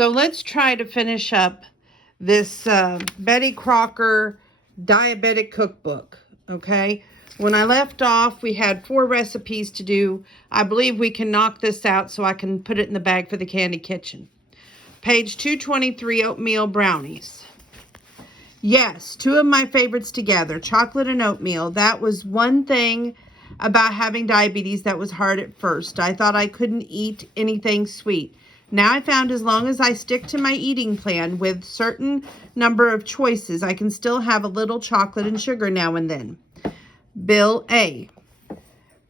So let's try to finish up this Betty Crocker diabetic cookbook, okay? When I left off, we had 4 recipes to do. I believe we can knock this out so I can put it in the bag for the candy kitchen. Page 223, oatmeal brownies. Yes, 2 of my favorites together, chocolate and oatmeal. That was one thing about having diabetes that was hard at first. I thought I couldn't eat anything sweet. Now I found as long as I stick to my eating plan with certain number of choices, I can still have a little chocolate and sugar now and then. Bill A.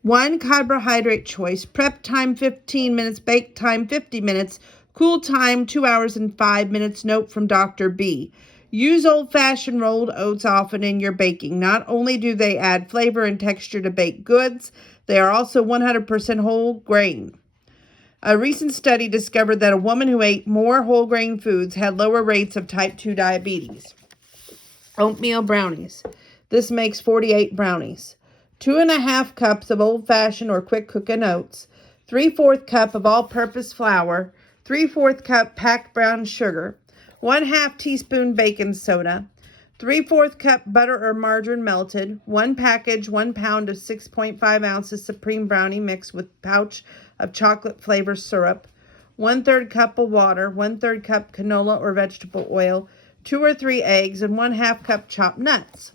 1 carbohydrate choice, prep time 15 minutes, bake time 50 minutes, cool time 2 hours and 5 minutes. Note from Dr. B. Use old-fashioned rolled oats often in your baking. Not only do they add flavor and texture to baked goods, they are also 100% whole grain. A recent study discovered that a woman who ate more whole grain foods had lower rates of type 2 diabetes. Oatmeal brownies. This makes 48 brownies. 2½ cups of old-fashioned or quick cooking oats, 3/4 cup of all-purpose flour, 3/4 cup packed brown sugar, 1/2 teaspoon baking soda, 3/4 cup butter or margarine melted, 1 package, 1 pound of 6.5 ounces supreme brownie mix with pouch of chocolate flavor syrup, 1/3 cup of water, 1/3 cup canola or vegetable oil, 2 or 3 eggs, and 1/2 cup chopped nuts.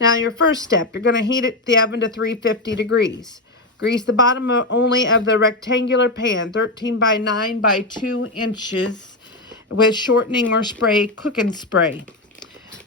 Now your first step, you're going to heat the oven to 350 degrees. Grease the bottom only of the rectangular pan, 13 by 9 by 2 inches, with shortening or cooking spray.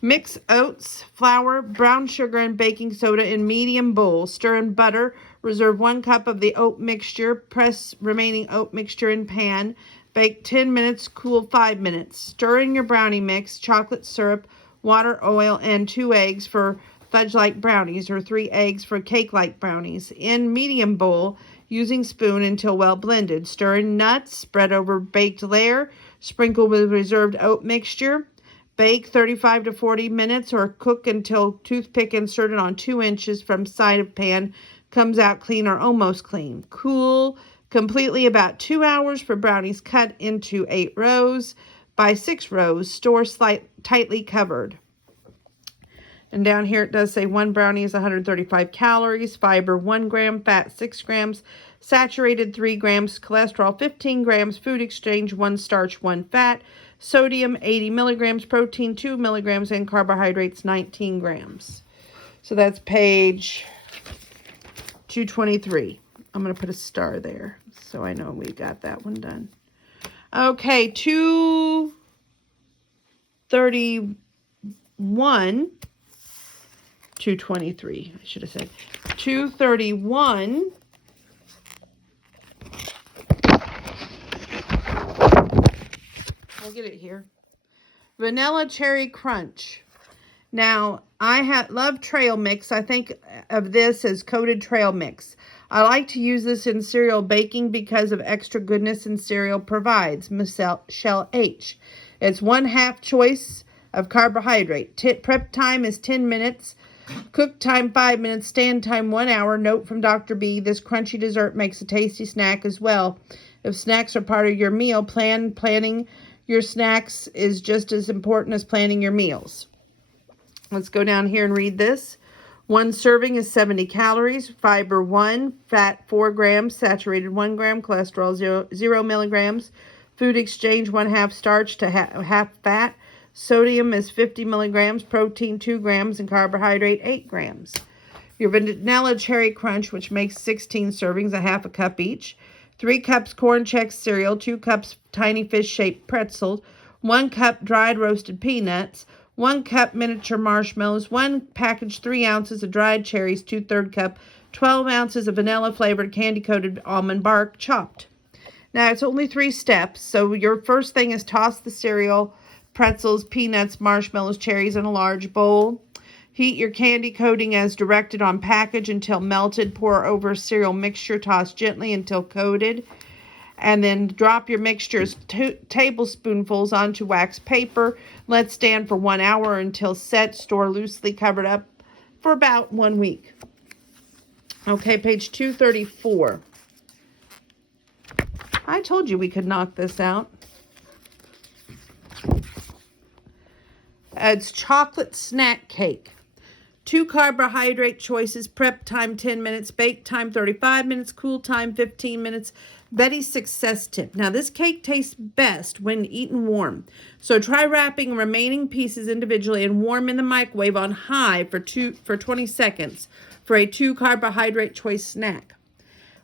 Mix oats, flour, brown sugar, and baking soda in medium bowl. Stir in butter. Reserve 1 cup of the oat mixture. Press remaining oat mixture in pan. Bake 10 minutes, cool 5 minutes. Stir in your brownie mix, chocolate syrup, water, oil, and 2 eggs for fudge-like brownies or 3 eggs for cake-like brownies. In medium bowl, using spoon until well blended. Stir in nuts, spread over baked layer, sprinkle with reserved oat mixture. Bake 35 to 40 minutes or cook until toothpick inserted on 2 inches from side of pan comes out clean or almost clean. Cool completely about 2 hours for brownies cut into 8 rows by 6 rows. Store tightly covered. And down here it does say 1 brownie is 135 calories, fiber 1 gram, fat 6 grams, saturated 3 grams, cholesterol 15 grams, food exchange 1 starch, 1 fat, sodium 80 milligrams, protein 2 milligrams, and carbohydrates 19 grams. So that's page 223. I'm going to put a star there so I know we got that one done. Okay, 223, I should have said 231. I'll get it here. Vanilla cherry crunch. Now, I love trail mix. I think of this as coated trail mix. I like to use this in cereal baking because of extra goodness in cereal provides. Michelle H. It's 1/2 choice of carbohydrate. Prep time is 10 minutes. Cook time 5 minutes. Stand time 1 hour. Note from Dr. B. This crunchy dessert makes a tasty snack as well. If snacks are part of your meal, planning your snacks is just as important as planning your meals. Let's go down here and read this. 1 serving is 70 calories, fiber 1, fat 4 grams, saturated 1 gram, cholesterol 0 milligrams, food exchange 1/2 starch to half fat, sodium is 50 milligrams, protein 2 grams, and carbohydrate 8 grams. Your vanilla cherry crunch, which makes 16 servings, 1/2 cup each. 3 cups corn chex cereal, 2 cups tiny fish-shaped pretzels, 1 cup dried roasted peanuts, 1 cup miniature marshmallows, 1 package 3 ounces of dried cherries, 2/3 cup, 12 ounces of vanilla-flavored candy-coated almond bark chopped. Now, it's only 3 steps, so your first thing is toss the cereal, pretzels, peanuts, marshmallows, cherries in a large bowl. Heat your candy coating as directed on package until melted. Pour over cereal mixture. Toss gently until coated. And then drop your mixtures 2 tablespoonfuls onto wax paper. Let stand for 1 hour until set. Store loosely covered up for about 1 week. Okay, page 234. I told you we could knock this out. It's chocolate snack cake. 2 carbohydrate choices, prep time 10 minutes, bake time 35 minutes, cool time 15 minutes. Betty's success tip. Now this cake tastes best when eaten warm. So try wrapping remaining pieces individually and warm in the microwave on high for 20 seconds for a 2 carbohydrate choice snack.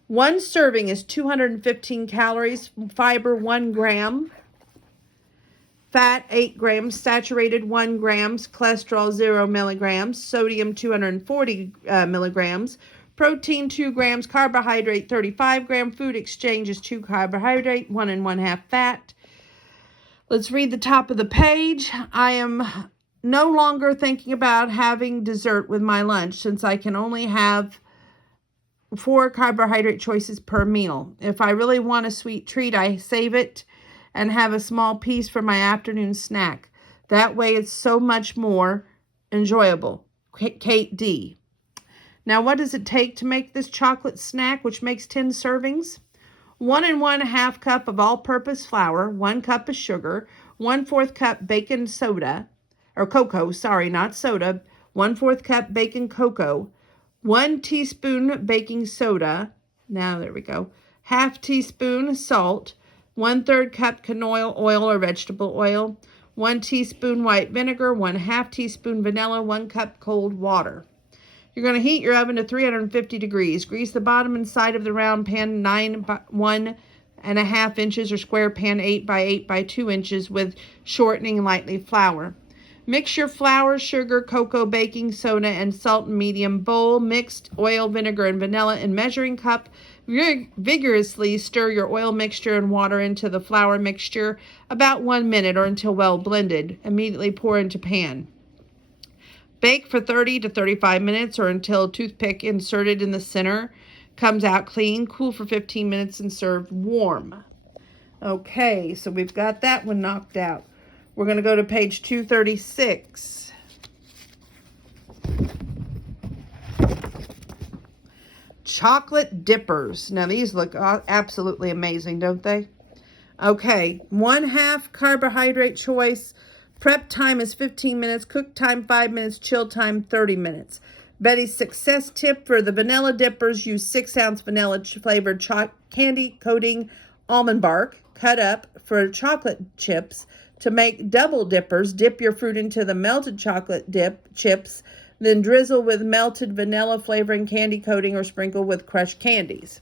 1 serving is 215 calories, fiber 1 gram. Fat 8 grams, saturated 1 grams, cholesterol 0 milligrams, sodium 240 milligrams, protein 2 grams, carbohydrate 35 grams, food exchange is 2 carbohydrate, 1 1/2 fat. Let's read the top of the page. I am no longer thinking about having dessert with my lunch since I can only have 4 carbohydrate choices per meal. If I really want a sweet treat, I save it and have a small piece for my afternoon snack. That way it's so much more enjoyable. Kate D. Now what does it take to make this chocolate snack, which makes 10 servings? 1 1/2 cup of all-purpose flour, 1 cup of sugar, 1/4 cup baking soda, or cocoa, sorry, not soda, 1/4 cup baking cocoa, 1 teaspoon baking soda, now there we go, 1/2 teaspoon salt, 1/3 cup canola oil or vegetable oil, 1 teaspoon white vinegar, 1/2 teaspoon vanilla, 1 cup cold water. You're going to heat your oven to 350 degrees. Grease the bottom and side of the round pan 9 by 1 1/2 inches or square pan 8 by 8 by 2 inches with shortening lightly flour. Mix your flour, sugar, cocoa, baking soda, and salt in medium bowl. Mixed oil, vinegar, and vanilla in measuring cup. Vigorously stir your oil mixture and water into the flour mixture about 1 minute or until well blended. Immediately pour into pan. Bake for 30 to 35 minutes or until toothpick inserted in the center comes out clean. Cool for 15 minutes and serve warm. Okay, so we've got that one knocked out. We're going to go to page 236. Chocolate dippers. Now these look absolutely amazing, don't they? Okay, 1/2 carbohydrate choice. Prep time is 15 minutes. Cook time 5 minutes. Chill time 30 minutes. Betty's success tip for the vanilla dippers: use 6-ounce vanilla flavored candy coating almond bark cut up for chocolate chips. To make double dippers, dip your fruit into the melted chocolate dip chips, then drizzle with melted vanilla flavoring candy coating or sprinkle with crushed candies.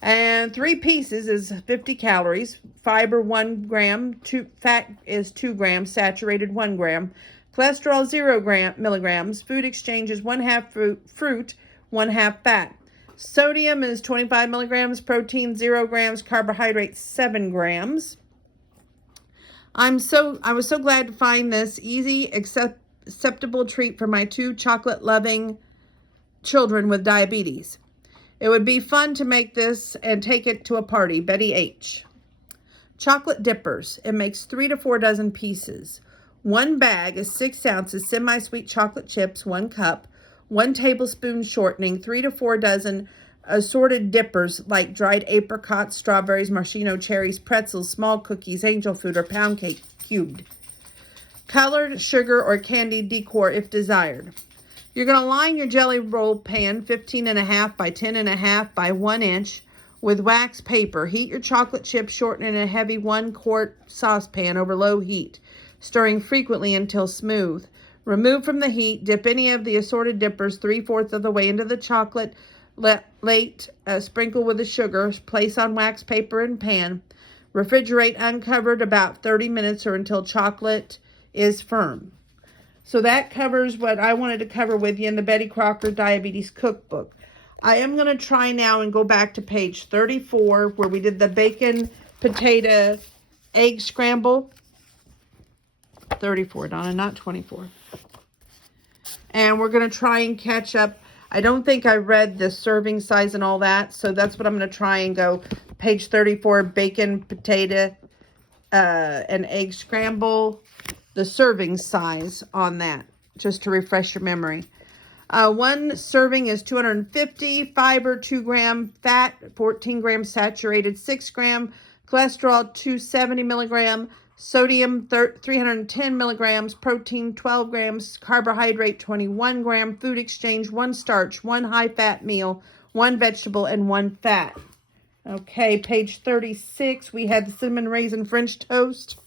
And 3 pieces is 50 calories, fiber 1 gram, fat is 2 grams, saturated 1 gram, cholesterol 0 milligrams, food exchange is 1/2 fruit, 1/2 fat. Sodium is 25 milligrams, protein 0 grams, carbohydrate 7 grams. I was so glad to find this easy, acceptable treat for my 2 chocolate-loving children with diabetes. It would be fun to make this and take it to a party. Betty H. Chocolate dippers. It makes 3 to 4 dozen pieces. 1 bag is 6 ounces semi-sweet chocolate chips, 1 cup, 1 tablespoon shortening, 3 to 4 dozen assorted dippers like dried apricots, strawberries, maraschino cherries, pretzels, small cookies, angel food, or pound cake cubed. Colored sugar or candy decor if desired. You're going to line your jelly roll pan 15.5 by 10.5 by 1 inch with wax paper. Heat your chocolate chips, shorten in a heavy 1-quart saucepan over low heat, stirring frequently until smooth. Remove from the heat. Dip any of the assorted dippers 3/4 of the way into the chocolate. Sprinkle with the sugar. Place on wax paper and pan. Refrigerate uncovered about 30 minutes or until chocolate is firm. So that covers what I wanted to cover with you in the Betty Crocker Diabetes Cookbook. I am going to try now and go back to page 34 where we did the bacon, potato, egg scramble. 34, Donna, not 24. And we're going to try and catch up. I don't think I read the serving size and all that, so that's what I'm going to try and go. Page 34, bacon, potato, and egg scramble. The serving size on that, just to refresh your memory. 1 serving is 250, fiber 2 gram, fat 14 grams, saturated 6 gram, cholesterol 270 milligram, sodium 310 milligrams, protein 12 grams, carbohydrate 21 gram, food exchange 1 starch, 1 high fat meal, 1 vegetable, and 1 fat. Okay, page 36, we had the cinnamon raisin French toast.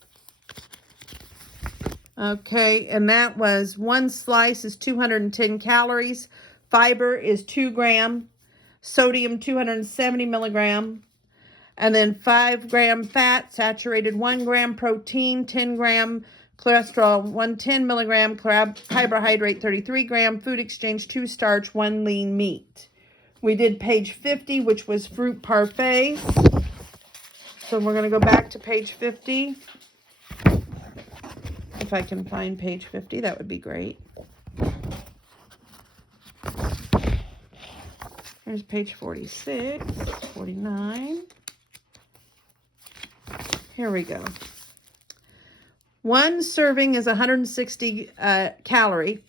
Okay, and that was 1 slice is 210 calories. Fiber is 2 gram. Sodium 270 milligram. And then 5 gram fat, saturated 1 gram protein, 10 gram cholesterol, 110 milligram carbohydrate, 33 gram food exchange, 2 starch, 1 lean meat. We did page 50, which was fruit parfaits. So we're going to go back to page 50. If I can find page 50, that would be great. Here's page 46, 49. Here we go. 1 serving is 160 calorie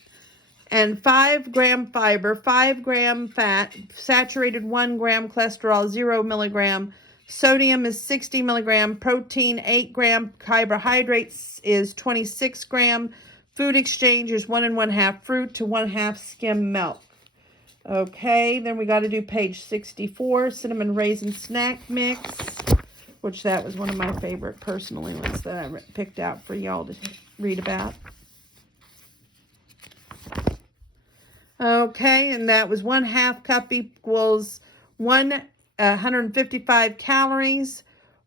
and 5 gram fiber, 5 gram fat, saturated 1 gram cholesterol, 0 milligram. Sodium is 60 milligram, protein 8 gram, carbohydrates is 26 gram. Food exchange is 1 1/2 fruit to 1/2 skim milk. Okay, then we got to do page 64, cinnamon raisin snack mix, which that was one of my favorite personally ones that I picked out for y'all to read about. Okay, and that was 1/2 cup equals 155 calories,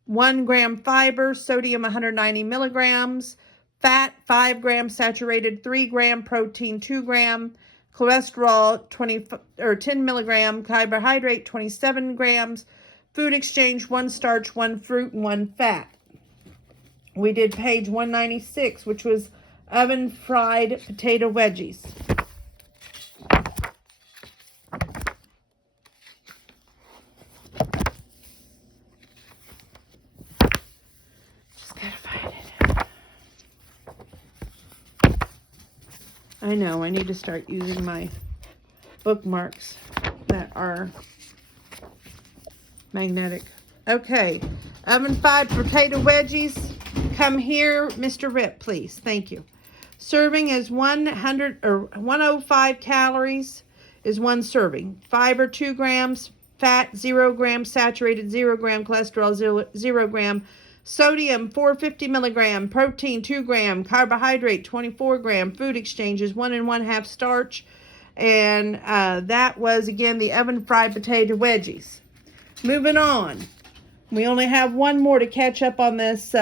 1 gram fiber, sodium 190 milligrams, fat 5 grams saturated, 3 gram protein, 2 gram, cholesterol 10 milligram, carbohydrate 27 grams, food exchange 1 starch, 1 fruit, and 1 fat. We did page 196, which was oven fried potato wedgies. Just gotta find it. I know, I need to start using my bookmarks that are magnetic. Okay, oven fried potato wedgies. Come here, Mr. Rip, please. Thank you. Serving is 105 calories is 1 serving. Fiber 2 grams, fat 0 grams, saturated 0 gram, cholesterol 0 gram, sodium 450 milligram, protein 2 gram, carbohydrate 24 gram, food exchange is 1 1/2 starch, and that was again the oven fried potato wedgies. Moving on, we only have one more to catch up on this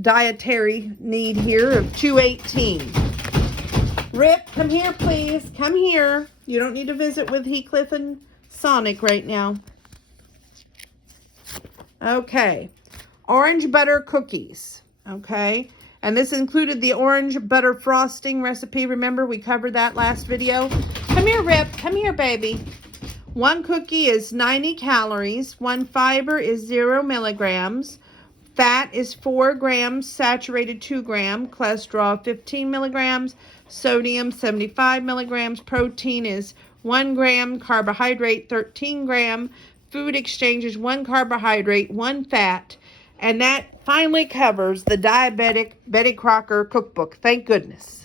dietary need here of 218. Rip, come here, please. Come here. You don't need to visit with Heathcliff and Sonic right now. Okay. Orange butter cookies. Okay. And this included the orange butter frosting recipe. Remember, we covered that last video. Come here, Rip. Come here, baby. 1 cookie is 90 calories. 1 fiber is 0 milligrams. Fat is 4 grams, saturated 2 gram, cholesterol 15 milligrams, sodium 75 milligrams, protein is 1 gram, carbohydrate 13 gram, food exchange is 1 carbohydrate, 1 fat, and that finally covers the diabetic Betty Crocker cookbook. Thank goodness.